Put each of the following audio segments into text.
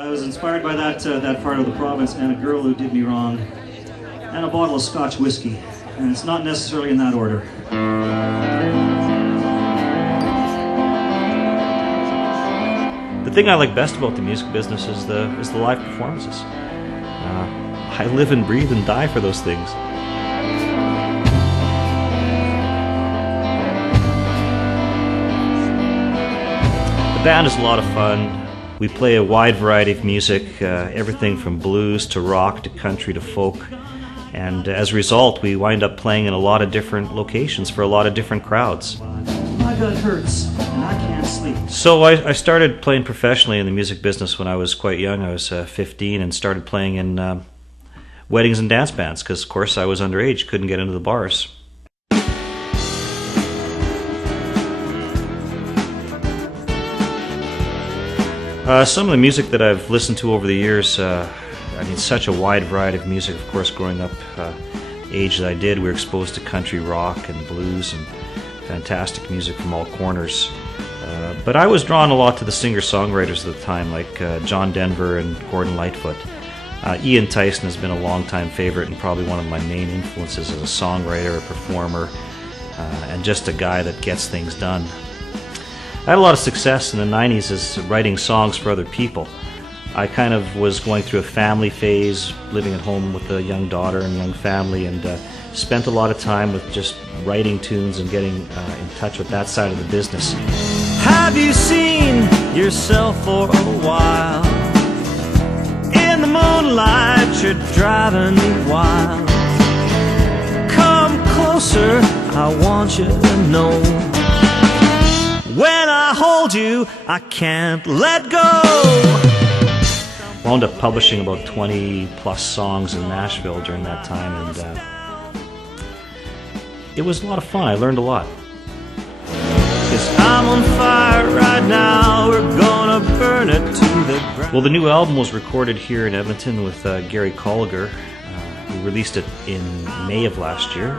I was inspired by that part of the province and a girl who did me wrong, and a bottle of Scotch whiskey, and it's not necessarily in that order. The thing I like best about the music business is the live performances. I live and breathe and die for those things. The band is a lot of fun. We play a wide variety of music, everything from blues to rock to country to folk. And as a result, we wind up playing in a lot of different locations for a lot of different crowds. My gut hurts and I can't sleep. So I started playing professionally in the music business when I was quite young. I was 15 and started playing in weddings and dance bands because, of course, I was underage, couldn't get into the bars. Some of the music that I've listened to over the years, such a wide variety of music. Of course, growing up, age that I did, we were exposed to country rock and blues and fantastic music from all corners. But I was drawn a lot to the singer-songwriters at the time, like John Denver and Gordon Lightfoot. Ian Tyson has been a long-time favorite and probably one of my main influences as a songwriter, a performer, and just a guy that gets things done. I had a lot of success in the 90s as writing songs for other people. I kind of was going through a family phase, living at home with a young daughter and young family, and spent a lot of time with just writing tunes and getting in touch with that side of the business. Have you seen yourself for a while? In the moonlight, you're driving me wild. Come closer, I want you to know. When I hold you, I can't let go. Wound up publishing about 20 plus songs in Nashville during that time, and it was a lot of fun. I learned a lot. 'Cause I'm on fire right now, we're gonna burn it to the ground. Well, the new album was recorded here in Edmonton with Gary Colliger. We released it in May of last year,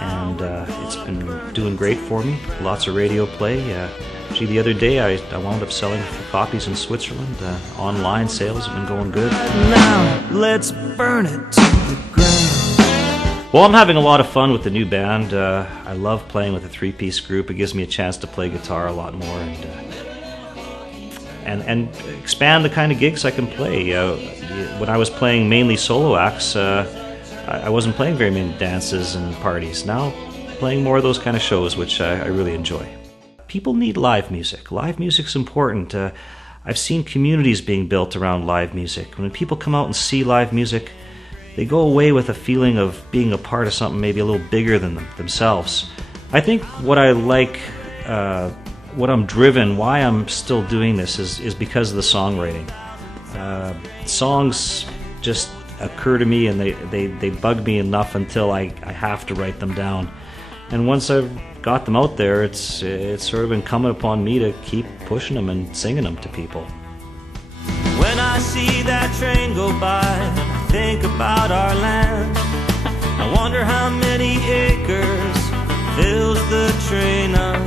and it's been doing great for me. Lots of radio play. The other day I wound up selling a few copies in Switzerland. Online sales have been going good. Now let's burn it to the ground. Well, I'm having a lot of fun with the new band. I love playing with a three-piece group. It gives me a chance to play guitar a lot more and expand the kind of gigs I can play. When I was playing mainly solo acts, I wasn't playing very many dances and parties. Now, playing more of those kind of shows, which I really enjoy. People need live music. Live music's important. I've seen communities being built around live music. When people come out and see live music, they go away with a feeling of being a part of something maybe a little bigger than themselves. I think what I like, what I'm driven, why I'm still doing this is because of the songwriting. Songs just occur to me and they bug me enough until I have to write them down. And once I've got them out there, it's sort of incumbent upon me to keep pushing them and singing them to people. When I see that train go by, I think about our land. I wonder how many acres fills the train up.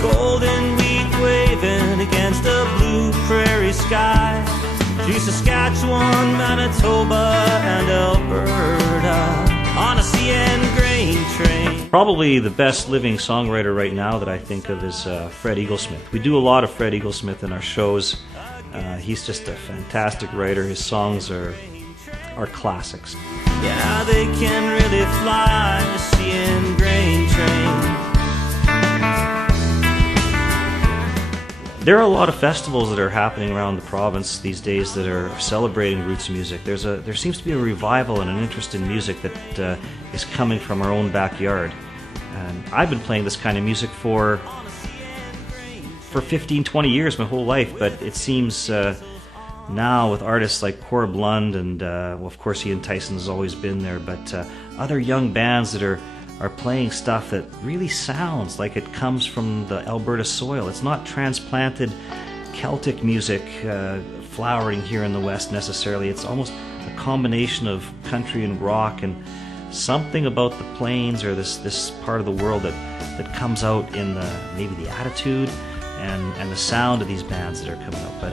Golden wheat waving against a blue prairie sky. Through Saskatchewan, Manitoba, and Alberta. On a CN grain train. Probably the best living songwriter right now that I think of is Fred Eaglesmith. We do a lot of Fred Eaglesmith in our shows. He's just a fantastic writer. His songs are classics. Yeah, they can really fly, a CN grain train. There are a lot of festivals that are happening around the province these days that are celebrating roots music. There seems to be a revival and an interest in music that is coming from our own backyard. And I've been playing this kind of music for 15, 20 years, my whole life, but it seems now with artists like Corb Lund and, well, of course, Ian Tyson has always been there, but other young bands that are playing stuff that really sounds like it comes from the Alberta soil. It's not transplanted Celtic music flowering here in the West necessarily. It's almost a combination of country and rock and something about the plains or this part of the world that comes out in maybe the attitude and the sound of these bands that are coming up. But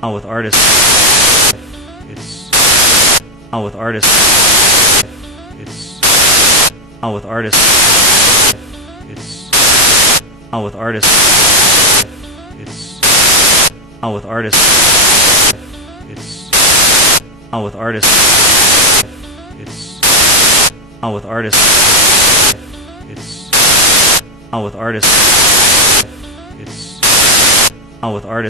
on with artists. It's on with artists. It's on with artists. It's on with artists. It's on with artists. It's on with artists. It's on with artists. It's on with artists. It's on with artists.